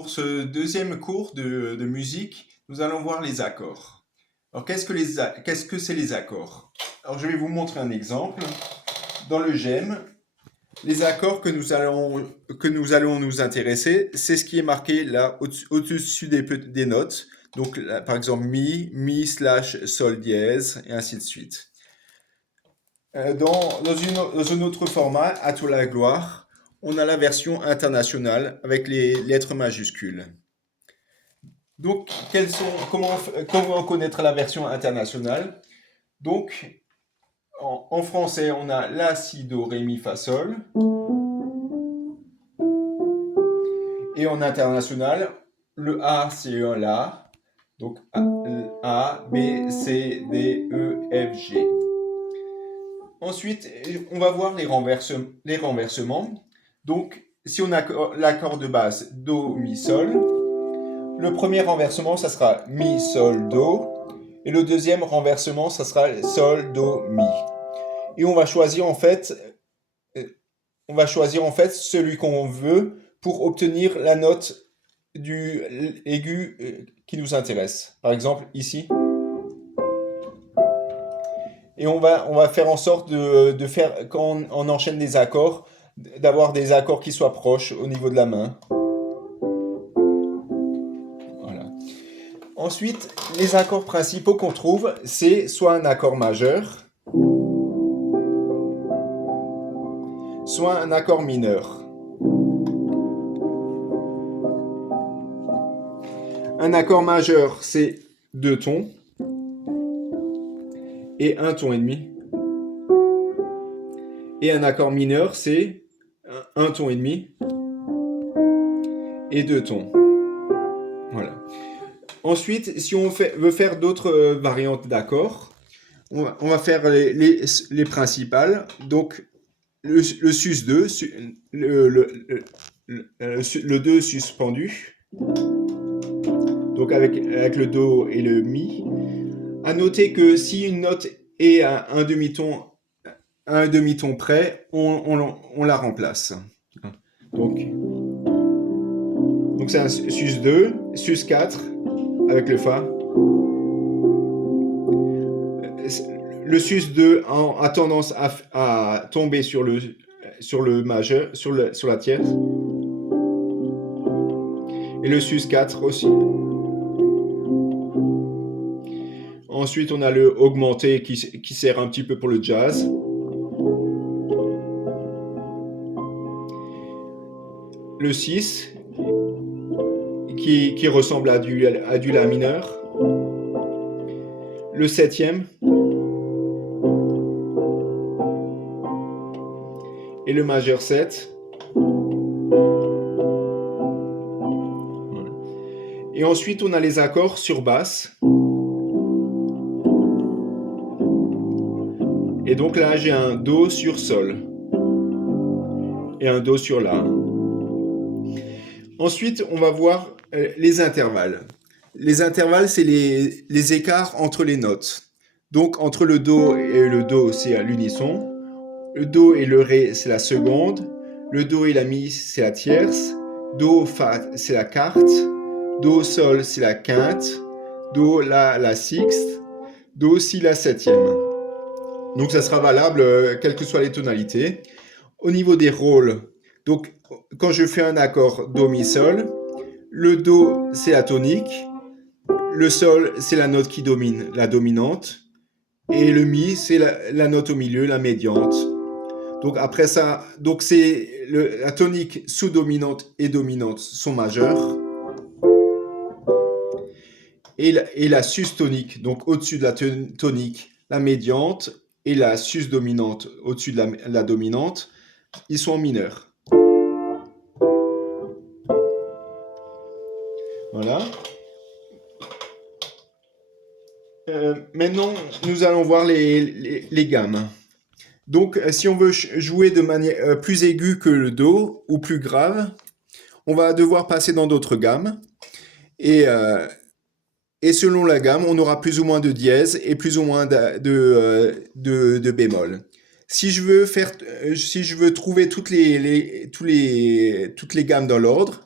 Pour ce deuxième cours de musique, nous allons voir les accords. Alors, qu'est-ce que c'est les accords? Alors, je vais vous montrer un exemple. Dans le GEM, les accords que nous allons nous intéresser, c'est ce qui est marqué là au-dessus des notes. Donc, là, par exemple, mi slash sol dièse, et ainsi de suite. Dans un autre format, à toi la gloire, on a la version internationale avec les lettres majuscules. Donc, comment connaître la version internationale? Donc, en français, on a la, si, do, ré, mi, fa, sol. Et en international, le A, c'est un la. Donc, A, B, C, D, E, F, G. Ensuite, on va voir les renversements. Donc, si on a l'accord de base do, mi, sol, le premier renversement, ça sera mi, sol, do. Et le deuxième renversement, ça sera sol, do, mi. Et on va choisir en fait celui qu'on veut pour obtenir la note du aigu qui nous intéresse. Par exemple, ici. Et on va faire en sorte de faire, quand on enchaîne des accords, d'avoir des accords qui soient proches au niveau de la main. Voilà. Ensuite, les accords principaux qu'on trouve, c'est soit un accord majeur, soit un accord mineur. Un accord majeur, c'est deux tons et un ton et demi. Et un accord mineur, c'est un ton et demi et deux tons. Voilà. Ensuite, si on veut faire d'autres variantes d'accords, on va faire les principales. Donc, le sus2, le 2 suspendu, donc avec le do et le mi. À noter que si une note est à un demi-ton près, on la remplace. Donc c'est un sus2, sus4 avec le fa. Le sus2 a tendance à tomber sur le majeur, sur la tierce. Et le sus4 aussi. Ensuite, on a le augmenté qui sert un petit peu pour le jazz. Le 6 qui ressemble à du la mineur. Le 7e. Et le majeur 7. Et ensuite, on a les accords sur basse. Et donc là, j'ai un do sur sol. Et un do sur la. Ensuite, on va voir les intervalles. Les intervalles, c'est les écarts entre les notes. Donc, entre le do et le do, c'est à l'unisson. Le do et le ré, c'est la seconde. Le do et la mi, c'est la tierce. Do, fa, c'est la quarte. Do, sol, c'est la quinte. Do, la sixte. Do, si, la septième. Donc, ça sera valable quelles que soient les tonalités. Au niveau des rôles, donc, quand je fais un accord do, mi, sol, le do, c'est la tonique. Le sol, c'est la note qui domine, la dominante. Et le mi, c'est la note au milieu, la médiante. Donc après ça, donc c'est la tonique sous-dominante et dominante sont majeures. Et la sus-tonique, donc au-dessus de la tonique, la médiante et la sus-dominante au-dessus de la dominante, ils sont en mineur. Voilà. Maintenant, nous allons voir les gammes. Donc, si on veut jouer de manière plus aiguë que le do ou plus grave, on va devoir passer dans d'autres gammes. Et selon la gamme, on aura plus ou moins de dièse et plus ou moins de bémol. Si je veux trouver toutes les gammes dans l'ordre,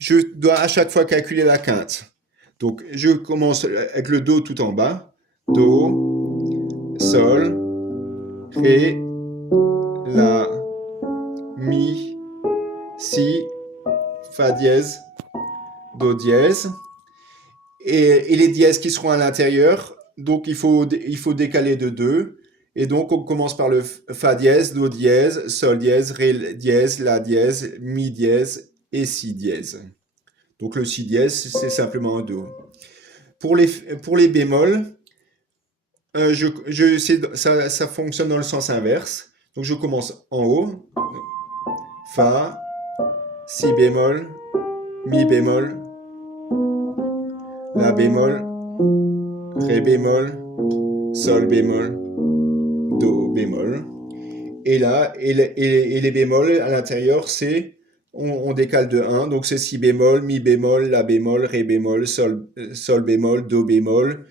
je dois à chaque fois calculer la quinte. Donc, je commence avec le Do tout en bas. Do, Sol, Ré, La, Mi, Si, Fa dièse, Do dièse. Et les dièses qui seront à l'intérieur, donc il faut décaler de 2. Et donc on commence par le Fa dièse, Do dièse, Sol dièse, Ré dièse, La dièse, Mi dièse et Si dièse. Donc le Si dièse, c'est simplement un Do. Pour les bémols, ça fonctionne dans le sens inverse. Donc je commence en haut, Fa, Si bémol, Mi bémol, La bémol, Ré bémol, Sol bémol, Do bémol. Et là, et les bémols à l'intérieur, on décale de 1, donc c'est Si bémol, Mi bémol, La bémol, Ré bémol, Sol bémol, Do bémol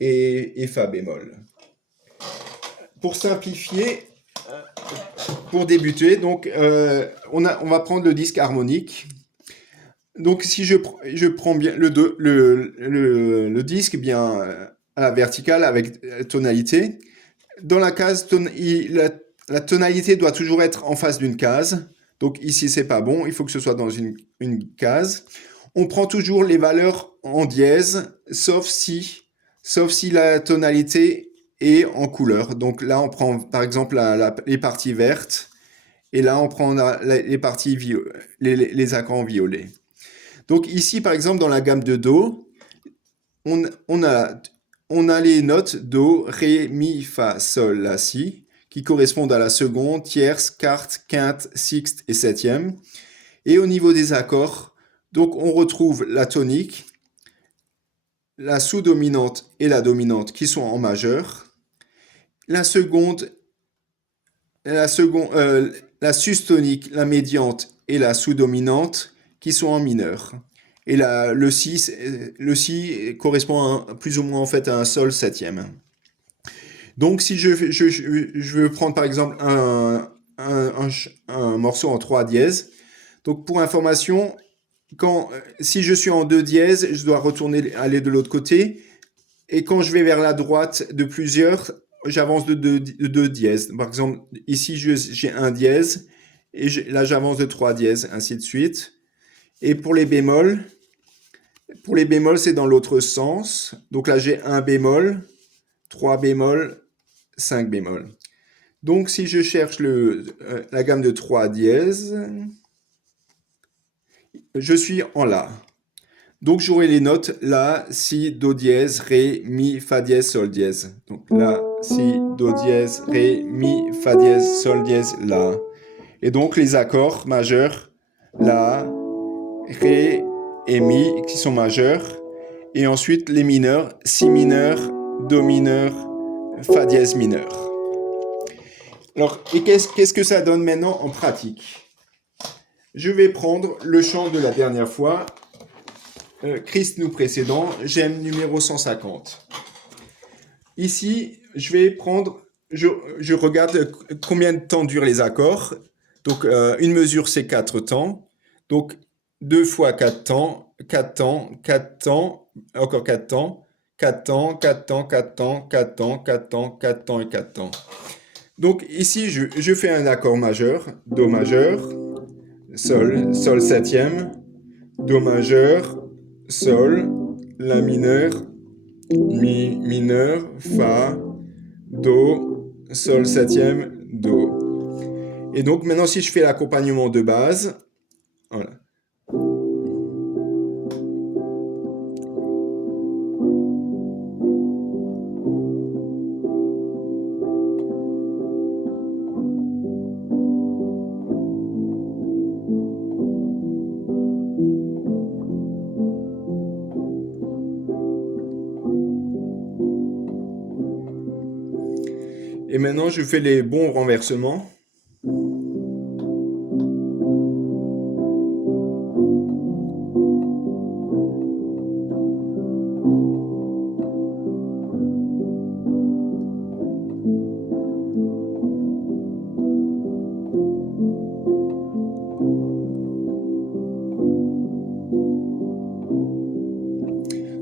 et Fa bémol. Pour simplifier, pour débuter, donc on va prendre le disque harmonique. Donc si je prends bien le disque bien à la verticale avec tonalité, dans la case, la tonalité doit toujours être en face d'une case. Donc ici, c'est pas bon, il faut que ce soit dans une case. On prend toujours les valeurs en dièse, sauf si la tonalité est en couleur. Donc là, on prend par exemple les parties vertes, et là, on prend les parties les accords en violet. Donc ici, par exemple, dans la gamme de Do, on a les notes Do, Ré, Mi, Fa, Sol, La, Si, qui correspondent à la seconde, tierce, quarte, quinte, sixte et septième. Et au niveau des accords, donc on retrouve la tonique, la sous-dominante et la dominante qui sont en majeur, la sustonique, la médiante et la sous-dominante qui sont en mineur. Et le si correspond plus ou moins en fait à un sol septième. Donc si je veux prendre par exemple un morceau en 3 dièses, donc pour information, si je suis en 2 dièses, je dois aller de l'autre côté. Et quand je vais vers la droite de plusieurs, j'avance de 2 dièses. Par exemple, ici j'ai un dièse, et là j'avance de 3 dièses, ainsi de suite. Et pour les bémols, c'est dans l'autre sens. Donc là j'ai un bémol, 3 bémols, 5 bémols. Donc si je cherche la gamme de 3 dièses, je suis en La. Donc j'aurai les notes La, Si, Do dièse, Ré, Mi, Fa dièse, Sol dièse. Donc La, Si, Do dièse, Ré, Mi, Fa dièse, Sol dièse, La. Et donc les accords majeurs, La, Ré et Mi qui sont majeurs. Et ensuite les mineurs, Si mineur, Do mineur, Fa dièse mineur. Alors, et qu'est-ce que ça donne maintenant en pratique? Je vais prendre le chant de la dernière fois, Christ nous précédant, j'aime numéro 150. Ici, je vais prendre, je regarde combien de temps durent les accords. Donc, une mesure, c'est 4 temps. Donc, 2 fois 4 temps, 4 temps, 4 temps, encore 4 temps, 4 temps, 4 temps, 4 temps, 4 temps, 4 temps, 4 temps et 4 temps. Donc, ici, je fais un accord majeur, Do majeur, Sol, Sol septième, Do majeur, Sol, La mineur, Mi mineur, Fa, Do, Sol septième, Do. Et donc maintenant si je fais l'accompagnement de base, voilà. Et maintenant je fais les bons renversements.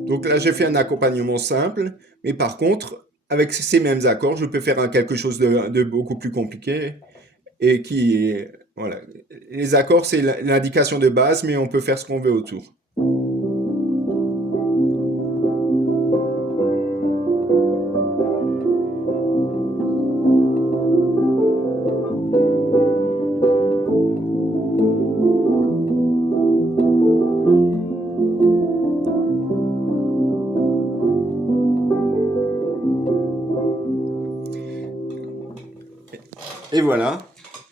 Donc là, j'ai fait un accompagnement simple, mais par contre, avec ces mêmes accords, je peux faire quelque chose de beaucoup plus compliqué et qui, voilà. Les accords, c'est l'indication de base, mais on peut faire ce qu'on veut autour. Et voilà.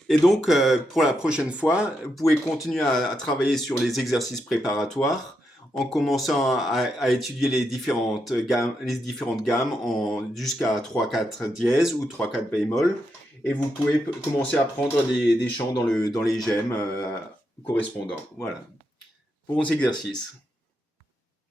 Et donc, pour la prochaine fois, vous pouvez continuer à travailler sur les exercices préparatoires en commençant à étudier les différentes gammes jusqu'à 3-4 dièse ou 3-4 bémol. Et vous pouvez commencer à prendre des chants dans les gemmes correspondants. Voilà. Bons exercices.